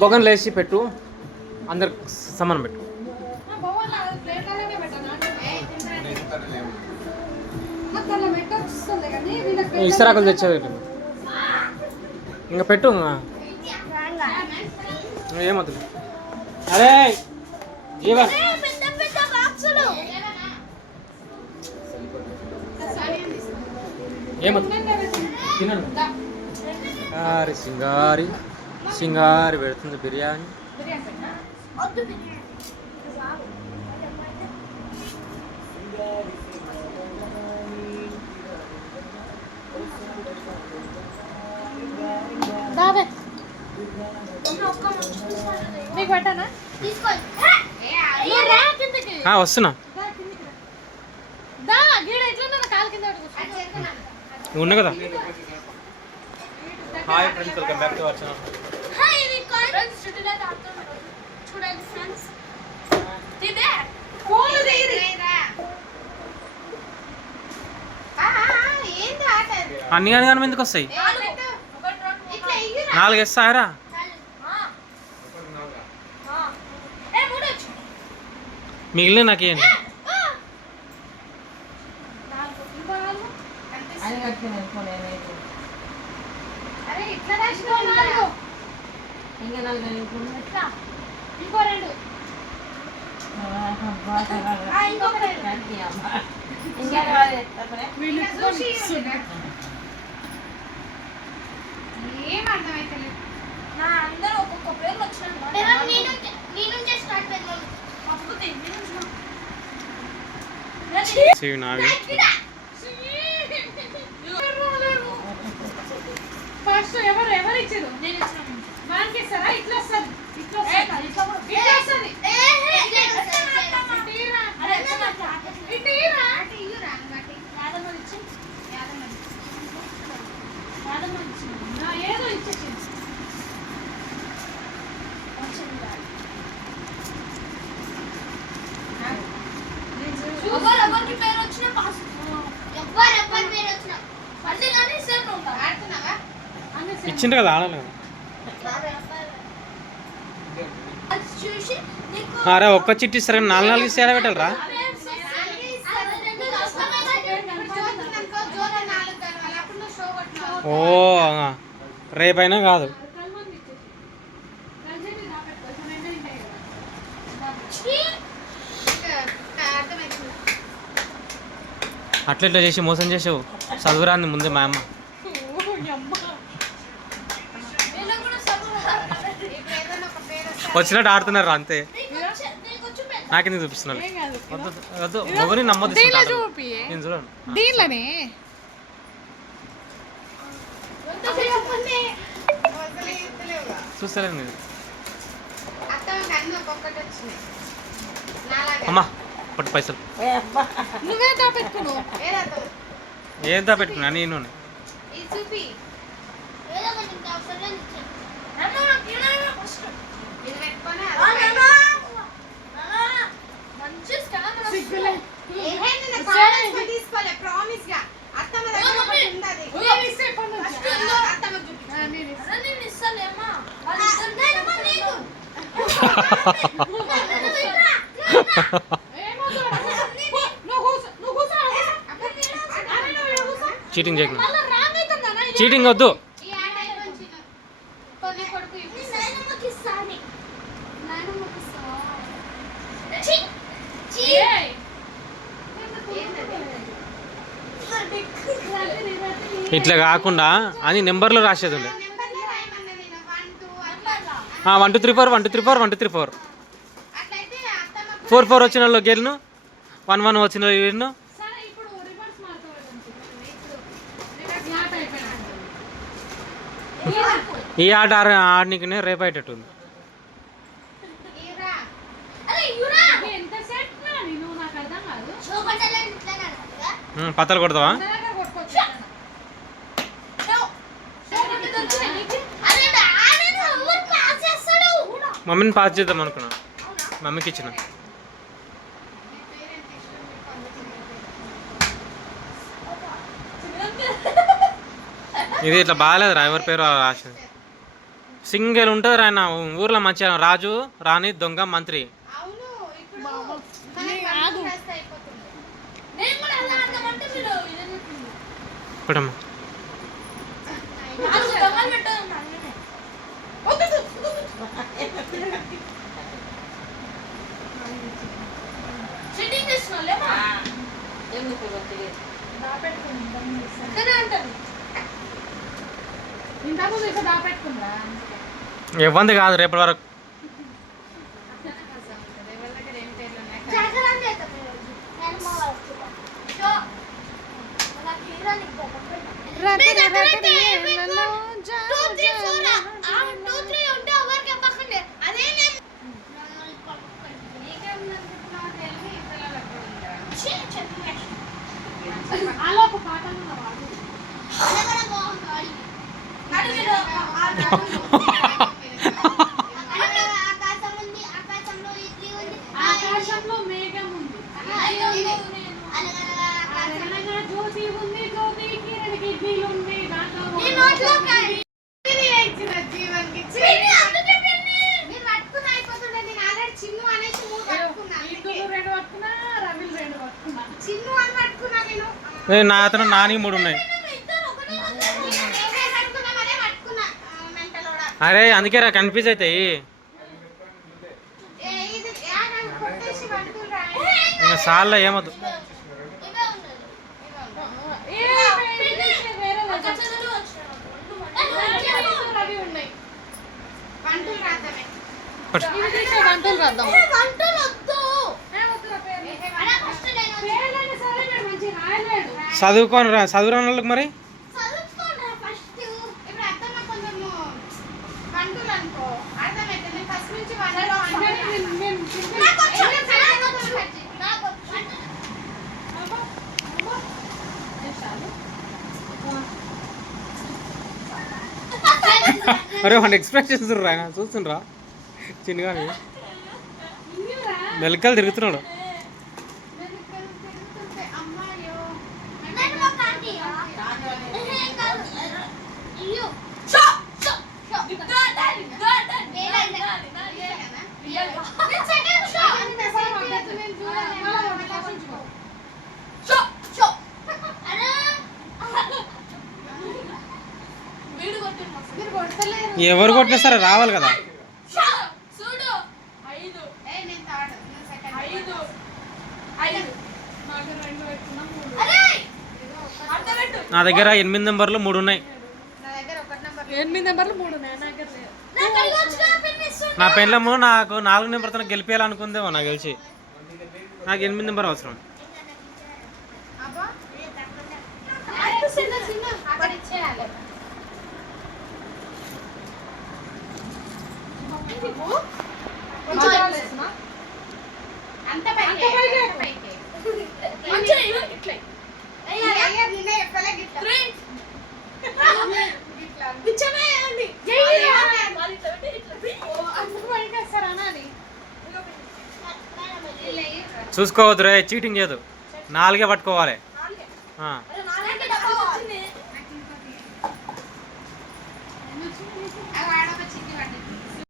బొగన్ లేచి పెట్టు, అందరు సమానం పెట్టు. ఇస్తరాకులు తెచ్చేది ఇంకా పెట్టు. ఏమవుతుంది? అరే జీవన్ ఏమవుతుంది? తినండి. సింగారి సింగారి పెడుతుంది బిర్యానీ. వస్తున్నా ఉన్నా కదా. Hi friends, welcome back to our channel. చూడండి ఫ్రెండ్స్, అన్ని కానీ కానీ ఎందుకు వస్తాయి? 4 వేస్తాయరా? మిగిలిన నాకేంటి? అందరూ ఒక్కొక్క పేర్లు వచ్చిన ఫస్ట్ ఎవరు ఇచ్చారు? నేను ఇచ్చాను. మనకి ఇస్తారా? ఇట్లా వస్తుంది, ఇట్లా వస్తుంది, ఇట్లా వస్తుంది. ఏదో ఇచ్చేసి ఎవరికి పేరు వచ్చినా పాస్, ఎవరి పేరు వచ్చినా మళ్ళీ కానీ సేపు ఉంటారు. ఆడుతున్నావా? ఇచ్చిండు కదా, ఆడాలి కదా. చూసి అరే ఒక్క చిట్టి ఇస్తారు కానీ 4 ఇస్తే పెట్టాలరా? ఓ రేపైనా కాదు. అట్లా చేసి మోసం చేసావు. చదువురాంది ముందే మా అమ్మ. వచ్చినట్టు ఆడుతున్నారు అంతే. నాకెందుకు చూపిస్తున్నారు? వద్దు మొగని నమ్మదు. నేను చూడండి చూస్తలేదు మీరు. అమ్మా పట్టు పైసలు. ఏం దా పెట్టుకున్నా? నేను చీటింగ్ చేయకుండా. చీటింగ్ వద్దు. ఇట్లా కాకుండా అని నెంబర్లో రాసేది ఉండే. 1 2 3 4 1 2 3 4 1 2 3 4 4 4 వచ్చిన వాళ్ళు గెలును, 1 1 వచ్చిన వాళ్ళు గెలును. ఈ ఆట ఆడనీకనే రేపు అయ్యేటట్టుంది. పత్తలు కొడతావా? చిన్నగా కొట్టుకోవచ్చు. మమ్మీని పాస్ చేద్దాం అనుకున్నా, మమ్మీకి ఇచ్చిన. ఇది ఇట్లా బాగాలేదురా, ఎవరి పేరు రాసింది. సింగిల్ ఉంటుంది ఆయన ఊర్లో మంచిగా, రాజు రాణి దొంగ మంత్రి. ఇప్పుడమ్మా ఇవ్వంది కాదు రేపటి వరకు. ఆకాశంలో మేఘం ఉంది, జ్యోతి ఉంది, జ్యోతికి రెండు కిడ్నీలు ఉంది, దాంట్లో నా అతను నాని 3 ఉన్నాయి. అరే అందుకే రా కన్ఫ్యూజ్ అవుతాయి. ఇంకా సార్లో ఏమద్దు. చదువుకోని రా, చదువురాని వాళ్ళకి మరి అరే వాడిని ఎక్స్ప్రెస్ చేస్తుండ్రా, చూస్తుండ్రా చిన్నగా మెలకలు తిరుగుతున్నాడు. ఎవరు కొట్టినా సరే రావాలి కదా. నా దగ్గర 8 నెంబర్లు 3 ఉన్నాయి. 8 నెంబర్లు 3 ఉన్నాయి. నా పెళ్ళము నాకు 4 నెంబర్తో గెలిపేయాలనుకుందేమో నాకు తెలిసి. నాకు 8 నెంబర్ అవసరం. చూసుకోవద్దు రే, చీటింగ్ చేయదు, 4 పట్టుకోవాలి.